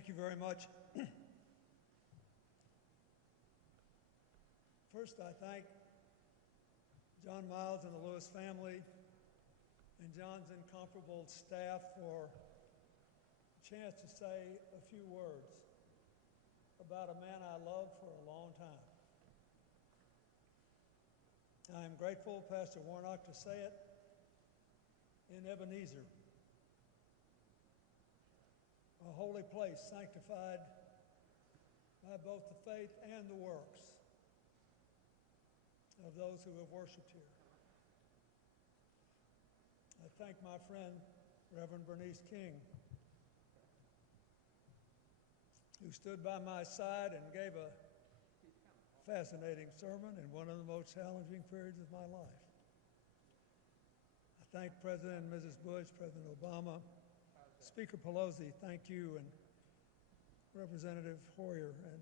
Thank you very much. First, I thank John Miles and the Lewis family and John's incomparable staff for a chance to say a few words about a man I loved for a long time. I am grateful, Pastor Warnock, to say it in Ebenezer, a holy place sanctified by both the faith and the works of those who have worshiped here. I thank my friend, Reverend Bernice King, who stood by my side and gave a fascinating sermon in one of the most challenging periods of my life. I thank President and Mrs. Bush, President Obama, Speaker Pelosi, thank you, and Representative Hoyer and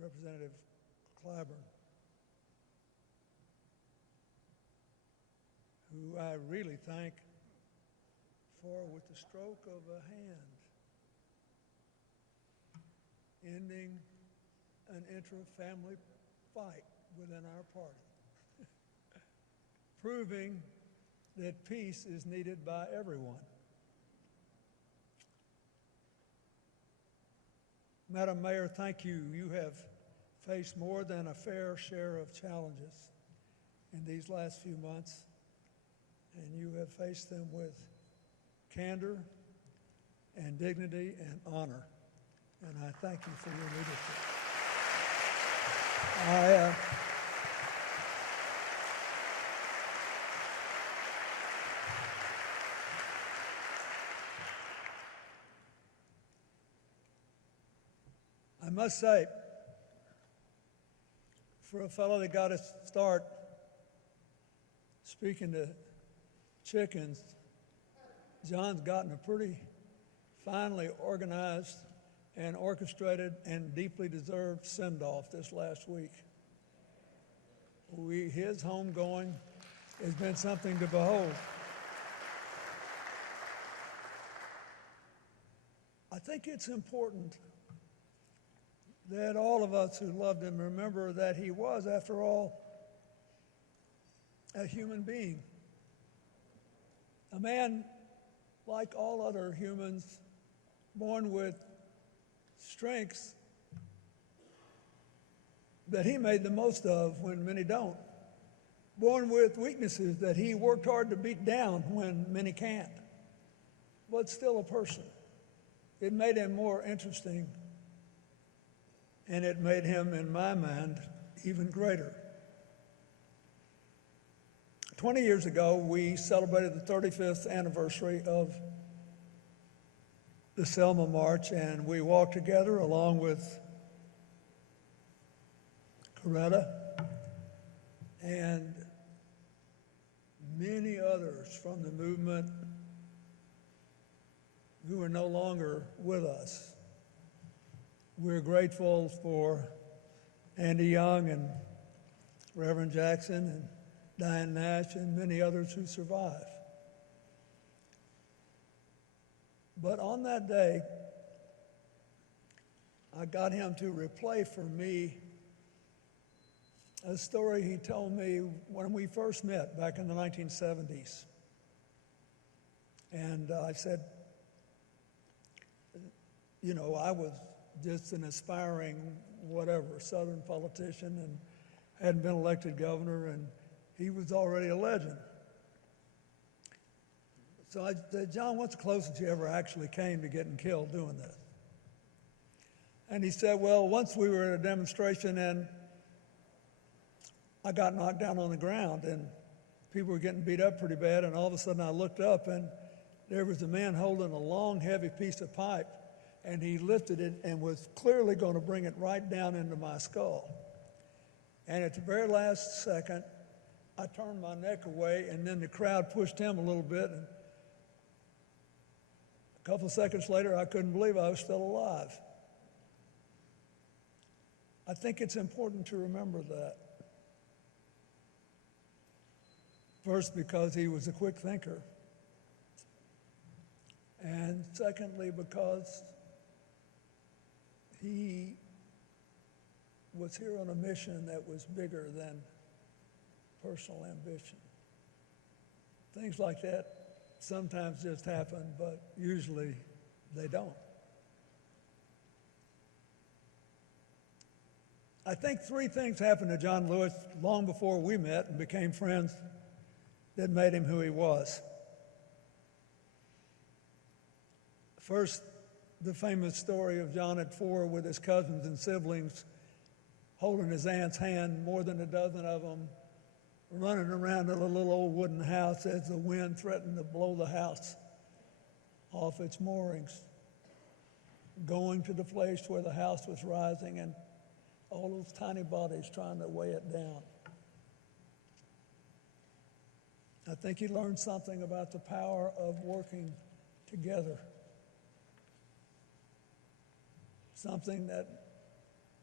Representative Clyburn, who I really thank for, with the stroke of a hand, ending an intra-family fight within our party, proving that peace is needed by everyone. Madam Mayor, thank you. You have faced more than a fair share of challenges in these last few months, and you have faced them with candor and dignity and honor, and I thank you for your leadership. I must say, for a fellow that got his start speaking to chickens, John's gotten a pretty finely organized and orchestrated and deeply deserved send-off this last week. His homegoing has been something to behold. I think it's important that all of us who loved him remember that he was, after all, a human being. A man like all other humans, born with strengths that he made the most of when many don't. Born with weaknesses that he worked hard to beat down when many can't. But still a person. It made him more interesting, and it made him, in my mind, even greater. 20 years ago, we celebrated the 35th anniversary of the Selma March, and we walked together along with Coretta and many others from the movement who are no longer with us. We're grateful for Andy Young and Reverend Jackson and Diane Nash and many others who survive. But on that day, I got him to replay for me a story he told me when we first met back in the 1970s. And I said, you know, I was just an aspiring whatever Southern politician and hadn't been elected governor, and he was already a legend. So I said, John, what's the closest you ever actually came to getting killed doing this? And he said, well, once we were at a demonstration and I got knocked down on the ground and people were getting beat up pretty bad, and all of a sudden I looked up and there was a man holding a long, heavy piece of pipe, and he lifted it and was clearly going to bring it right down into my skull. And at the very last second, I turned my neck away, and then the crowd pushed him a little bit. And a couple of seconds later, I couldn't believe I was still alive. I think it's important to remember that. First, because he was a quick thinker. And secondly, because he was here on a mission that was bigger than personal ambition. Things like that sometimes just happen, but usually they don't. I think three things happened to John Lewis long before we met and became friends that made him who he was. First, the famous story of John at 4 with his cousins and siblings holding his aunt's hand, more than a dozen of them, running around in a little old wooden house as the wind threatened to blow the house off its moorings, going to the place where the house was rising and all those tiny bodies trying to weigh it down. I think he learned something about the power of working together, something that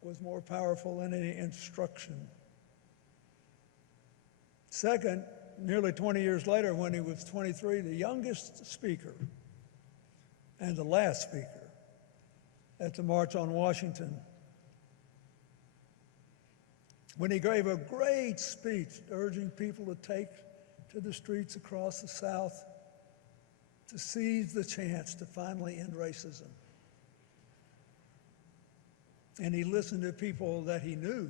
was more powerful than any instruction. Second, nearly 20 years later, when he was 23, the youngest speaker and the last speaker at the March on Washington, when he gave a great speech urging people to take to the streets across the South to seize the chance to finally end racism. And he listened to people that he knew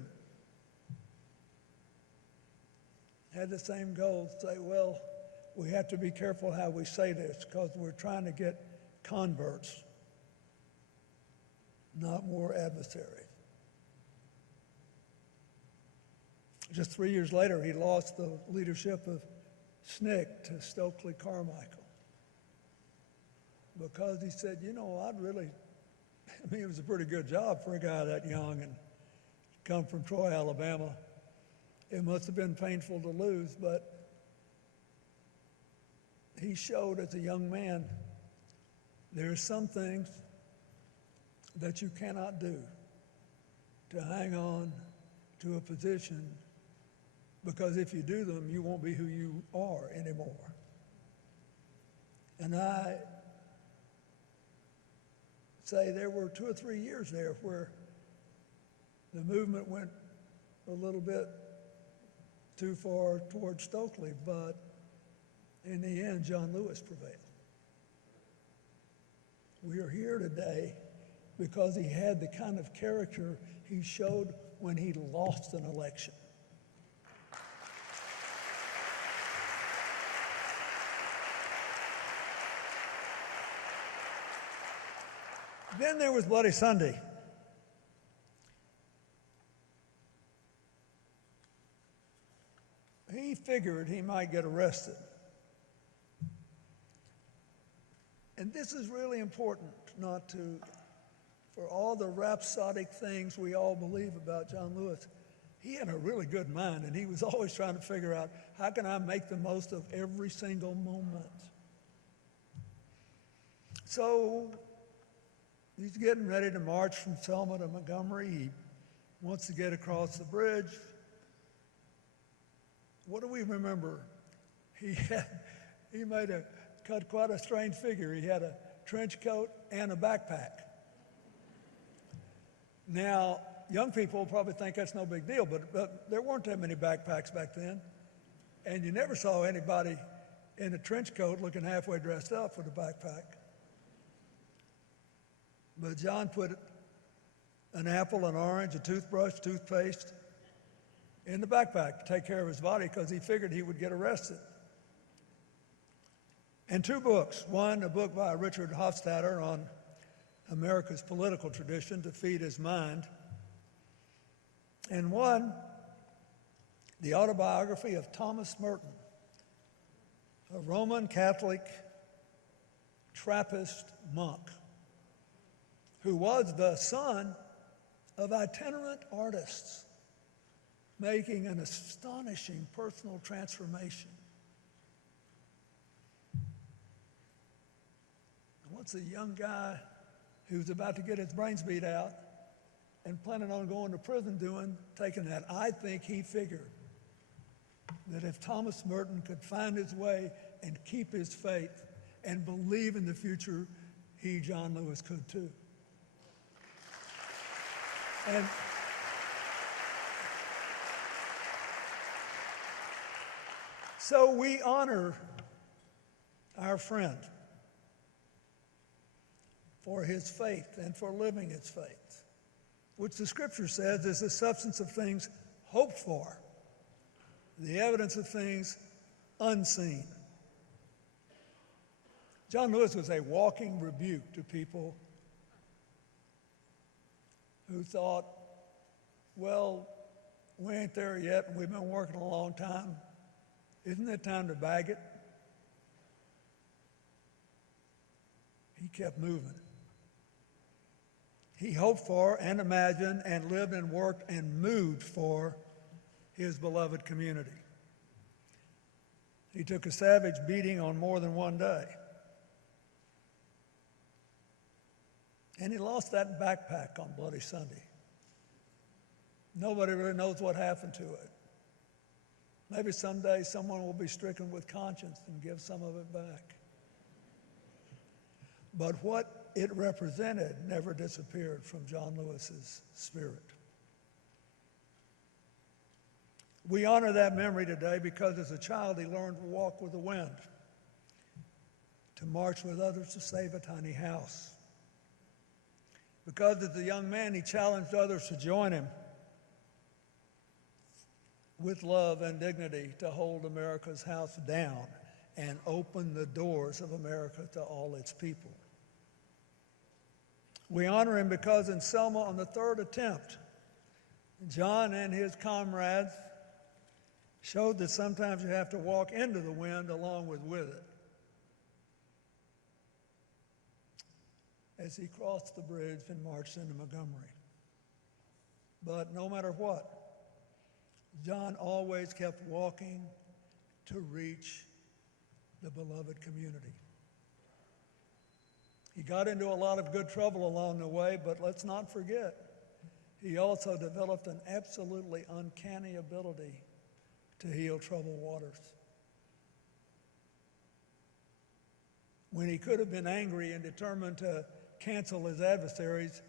had the same goal, say, well, we have to be careful how we say this because we're trying to get converts, not more adversaries. Just 3 years later, he lost the leadership of SNCC to Stokely Carmichael because he said, it was a pretty good job for a guy that young and come from Troy, Alabama. It must have been painful to lose, but he showed as a young man there are some things that you cannot do to hang on to a position, because if you do them, you won't be who you are anymore. And I say there were 2 or 3 years there where the movement went a little bit too far towards Stokely, but in the end, John Lewis prevailed. We are here today because he had the kind of character he showed when he lost an election. Then there was Bloody Sunday. He figured he might get arrested. And this is really important, for all the rhapsodic things we all believe about John Lewis. He had a really good mind, and he was always trying to figure out, how can I make the most of every single moment? So he's getting ready to march from Selma to Montgomery. He wants to get across the bridge. What do we remember? He cut quite a strange figure. He had a trench coat and a backpack. Now, young people probably think that's no big deal, but there weren't that many backpacks back then. And you never saw anybody in a trench coat looking halfway dressed up with a backpack. But John put an apple, an orange, a toothbrush, toothpaste in the backpack to take care of his body because he figured he would get arrested. And 2 books. One, a book by Richard Hofstadter on America's political tradition to feed his mind. And one, the autobiography of Thomas Merton, a Roman Catholic Trappist monk who was the son of itinerant artists making an astonishing personal transformation. What's a young guy who's about to get his brains beat out and planning on going to prison doing, taking that? I think he figured that if Thomas Merton could find his way and keep his faith and believe in the future, he, John Lewis, could too. And so we honor our friend for his faith and for living his faith, which the scripture says is the substance of things hoped for, the evidence of things unseen. John Lewis was a walking rebuke to people who thought, well, we ain't there yet and we've been working a long time. Isn't it time to bag it? He kept moving. He hoped for and imagined and lived and worked and moved for his beloved community. He took a savage beating on more than one day. And he lost that backpack on Bloody Sunday. Nobody really knows what happened to it. Maybe someday someone will be stricken with conscience and give some of it back. But what it represented never disappeared from John Lewis's spirit. We honor that memory today because as a child he learned to walk with the wind, to march with others to save a tiny house. Because as a young man he challenged others to join him with love and dignity to hold America's house down and open the doors of America to all its people. We honor him because in Selma, on the third attempt, John and his comrades showed that sometimes you have to walk into the wind along with it. As he crossed the bridge and marched into Montgomery. But no matter what, John always kept walking to reach the beloved community. He got into a lot of good trouble along the way, but let's not forget, he also developed an absolutely uncanny ability to heal troubled waters. When he could have been angry and determined to cancel his adversaries,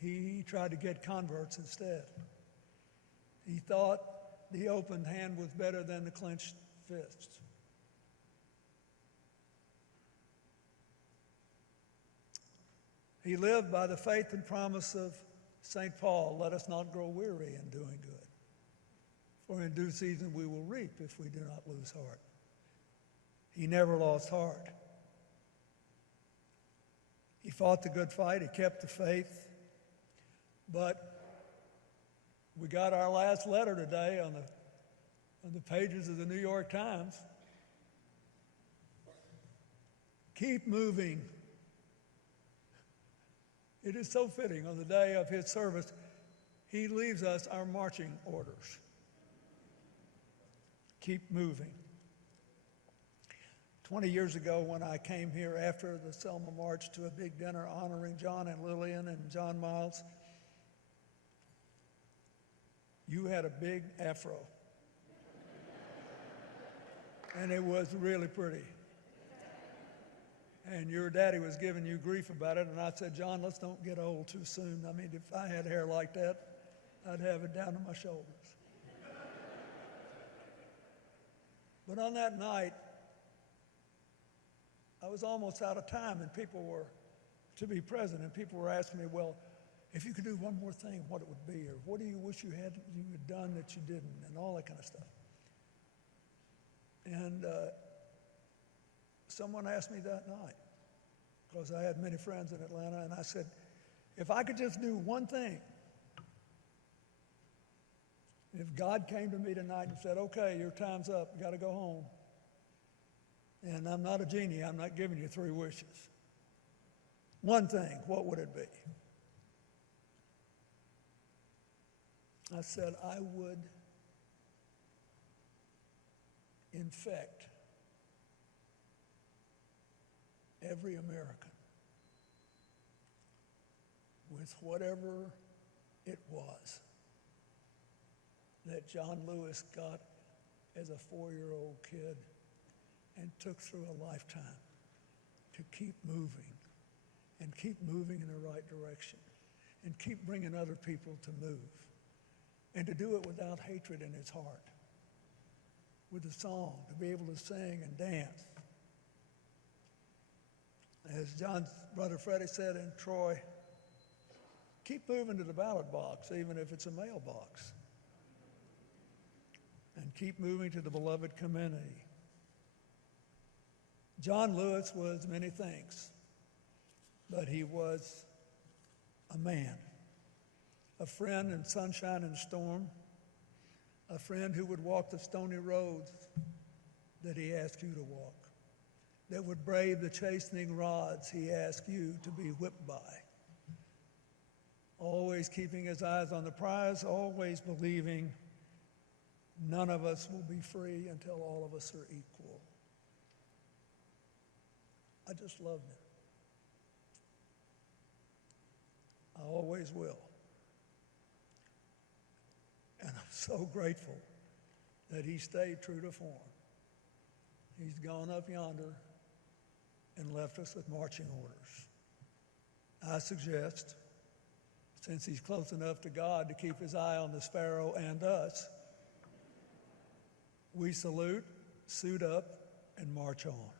he tried to get converts instead. He thought the open hand was better than the clenched fist. He lived by the faith and promise of St. Paul, let us not grow weary in doing good, for in due season we will reap if we do not lose heart. He never lost heart. He fought the good fight, he kept the faith, but we got our last letter today on the pages of the New York Times. Keep moving. It is so fitting on the day of his service, he leaves us our marching orders. Keep moving. 20 years ago when I came here after the Selma March to a big dinner honoring John and Lillian and John Miles, you had a big afro. And it was really pretty. And your daddy was giving you grief about it, and I said, John, let's don't get old too soon. I mean, if I had hair like that, I'd have it down to my shoulders. But on that night, I was almost out of time, and people were to be present, and people were asking me, well, if you could do one more thing, what it would be, or what do you wish you had done that you didn't, and all that kind of stuff. And someone asked me that night, because I had many friends in Atlanta, and I said, if I could just do one thing, if God came to me tonight and said, okay, your time's up, you got to go home, and I'm not a genie, I'm not giving you 3 wishes. One thing, what would it be? I said, I would infect every American with whatever it was that John Lewis got as a 4-year-old kid and took through a lifetime to keep moving and keep moving in the right direction and keep bringing other people to move, and to do it without hatred in his heart, with a song, to be able to sing and dance. As John's brother Freddie said in Troy, keep moving to the ballot box, even if it's a mailbox, and keep moving to the beloved community. John Lewis was many things, but he was a man, a friend in sunshine and storm, a friend who would walk the stony roads that he asked you to walk, that would brave the chastening rods he asked you to be whipped by, always keeping his eyes on the prize, always believing none of us will be free until all of us are equal. I just loved him. I always will. And I'm so grateful that he stayed true to form. He's gone up yonder and left us with marching orders. I suggest, since he's close enough to God to keep his eye on the sparrow and us, we salute, suit up, and march on.